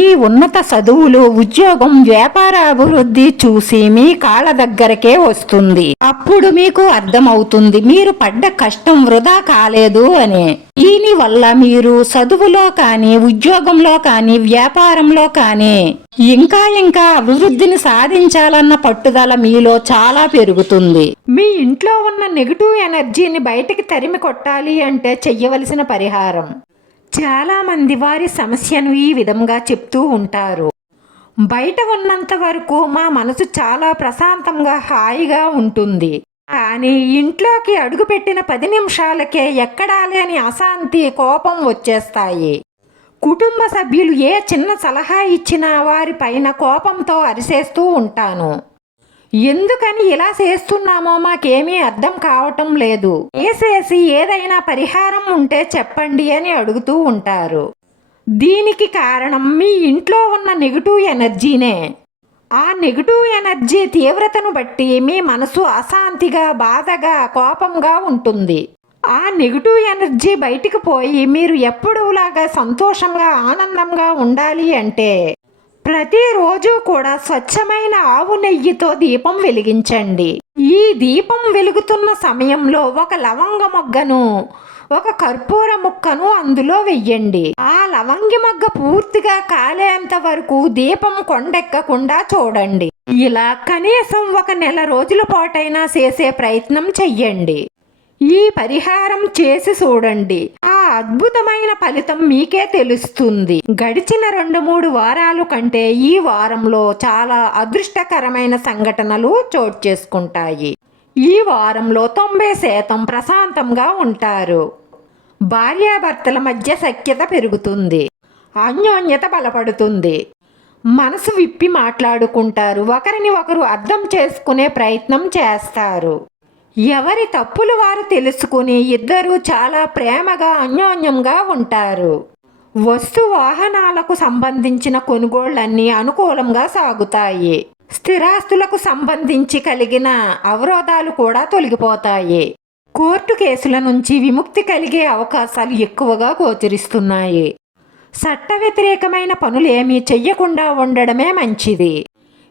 ఈ ఉన్నత చదువులు ఉద్యోగం వ్యాపార అభివృద్ధి చూసి మీ కాళ్ళ దగ్గరకే వస్తుంది అప్పుడు మీకు అర్థమవుతుంది మీరు పడ్డ కష్టం వృధా కాలేదు అని దీని వల్ల మీరు చదువులో కానీ ఉద్యోగంలో కానీ వ్యాపారంలో కానీ ఇంకా ఇంకా అభివృద్ధిని సాధించాలన్న పట్టుదల మీలో చాలా పెరుగుతుంది మీ ఇంట్లో ఉన్న నెగిటివ్ ఎనర్జీని బయటకి తరిమి కొట్టాలి అంటే చెయ్యవలసిన పరిహారం చాలామంది వారి సమస్యను ఈ విధంగా చెప్తూ ఉంటారు బయట ఉన్నంత వరకు మా మనసు చాలా ప్రశాంతంగా హాయిగా ఉంటుంది కానీ ఇంట్లోకి అడుగుపెట్టిన పది నిమిషాలకే ఎక్కడా లేని అశాంతి కోపం వచ్చేస్తాయి కుటుంబ సభ్యులు ఏ చిన్న సలహా ఇచ్చినా వారిపైన కోపంతో అరిసేస్తూ ఉంటాను ఎందుకని ఇలా చేస్తున్నామో మాకేమీ అర్థం కావటం లేదు వేసేసి ఏదైనా పరిహారం ఉంటే చెప్పండి అని అడుగుతూ ఉంటారు దీనికి కారణం మీ ఇంట్లో ఉన్న నెగిటివ్ ఎనర్జీనే ఆ నెగిటివ్ ఎనర్జీ తీవ్రతను బట్టి మీ మనసు అశాంతిగా బాధగా కోపంగా ఉంటుంది ఆ నెగిటివ్ ఎనర్జీ బయటికి పోయి మీరు ఎప్పుడూలాగా సంతోషంగా ఆనందంగా ఉండాలి అంటే ప్రతిరోజు కూడా స్వచ్ఛమైన ఆవు నెయ్యితో దీపం వెలిగించండి ఈ దీపం వెలుగుతున్న సమయంలో ఒక లవంగ మొగ్గను ఒక కర్పూర ముక్కను అందులో వెయ్యండి ఆ లవంగి మొగ్గ పూర్తిగా కాలేంత వరకు దీపం కొండెక్కకుండా చూడండి ఇలా కనీసం ఒక నెల రోజుల పాటైనా చేసే ప్రయత్నం చెయ్యండి ఈ పరిహారం చేసి చూడండి అద్భుతమైన ఫలితం మీకే తెలుస్తుంది గడిచిన రెండు మూడు వారాలు కంటే ఈ వారంలో చాలా అదృష్టకరమైన సంఘటనలు చోటు చేసుకుంటాయి ఈ వారంలో తొంభై శాతం ప్రశాంతంగా ఉంటారు భార్యాభర్తల మధ్య సఖ్యత పెరుగుతుంది అన్యోన్యత బలపడుతుంది మనసు విప్పి మాట్లాడుకుంటారు ఒకరిని ఒకరు అర్థం చేసుకునే ప్రయత్నం చేస్తారు ఎవరి తప్పులు వారు తెలుసుకుని ఇద్దరూ చాలా ప్రేమగా అన్యోన్యంగా ఉంటారు వస్తు వాహనాలకు సంబంధించిన కొనుగోళ్లన్నీ అనుకూలంగా సాగుతాయి స్థిరాస్తులకు సంబంధించి కలిగిన అవరోధాలు కూడా తొలగిపోతాయి కోర్టు కేసుల నుంచి విముక్తి కలిగే అవకాశాలు ఎక్కువగా గోచరిస్తున్నాయి చట్ట వ్యతిరేకమైన పనులేమీ చెయ్యకుండా ఉండడమే మంచిది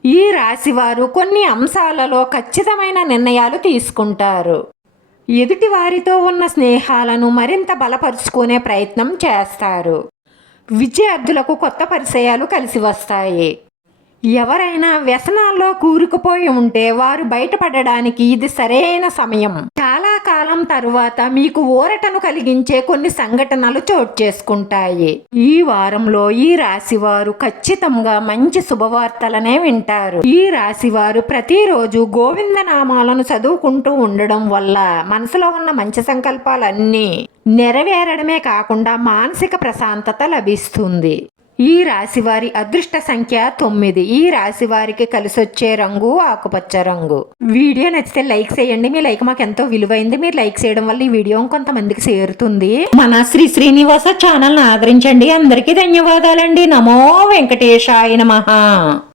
ఈ రాశివారు కొన్ని అంశాలలో ఖచ్చితమైన నిర్ణయాలు తీసుకుంటారు ఎదుటి వారితో ఉన్న స్నేహాలను మరింత బలపరుచుకునే ప్రయత్నం చేస్తారు విద్యార్థులకు కొత్త పరిచయాలు కలిసి వస్తాయి ఎవరైనా వ్యసనాల్లో కూరుకుపోయి ఉంటే వారు బయటపడడానికి ఇది సరైన సమయం కాలం తరువాత మీకు ఊరటను కలిగించే కొన్ని సంఘటనలు చోటు చేసుకుంటాయి ఈ వారంలో ఈ రాశివారు ఖచ్చితంగా మంచి శుభవార్తలనే వింటారు ఈ రాశివారు ప్రతిరోజు గోవింద నామాలను చదువుకుంటూ ఉండడం వల్ల మనసులో ఉన్న మంచి సంకల్పాలన్నీ నెరవేరడమే కాకుండా మానసిక ప్రశాంతత లభిస్తుంది ఈ రాశివారి అదృష్ట సంఖ్య తొమ్మిది ఈ రాశివారికి కలిసొచ్చే రంగు ఆకుపచ్చ రంగు వీడియో నచ్చితే లైక్ చేయండి మీ లైక్ మాకు ఎంతో విలువైంది మీరు లైక్ చేయడం వల్ల ఈ వీడియో కొంతమందికి చేరుతుంది మన శ్రీ శ్రీనివాస ఛానల్ ఆదరించండి అందరికీ ధన్యవాదాలండి నమో వెంకటేశాయ నమ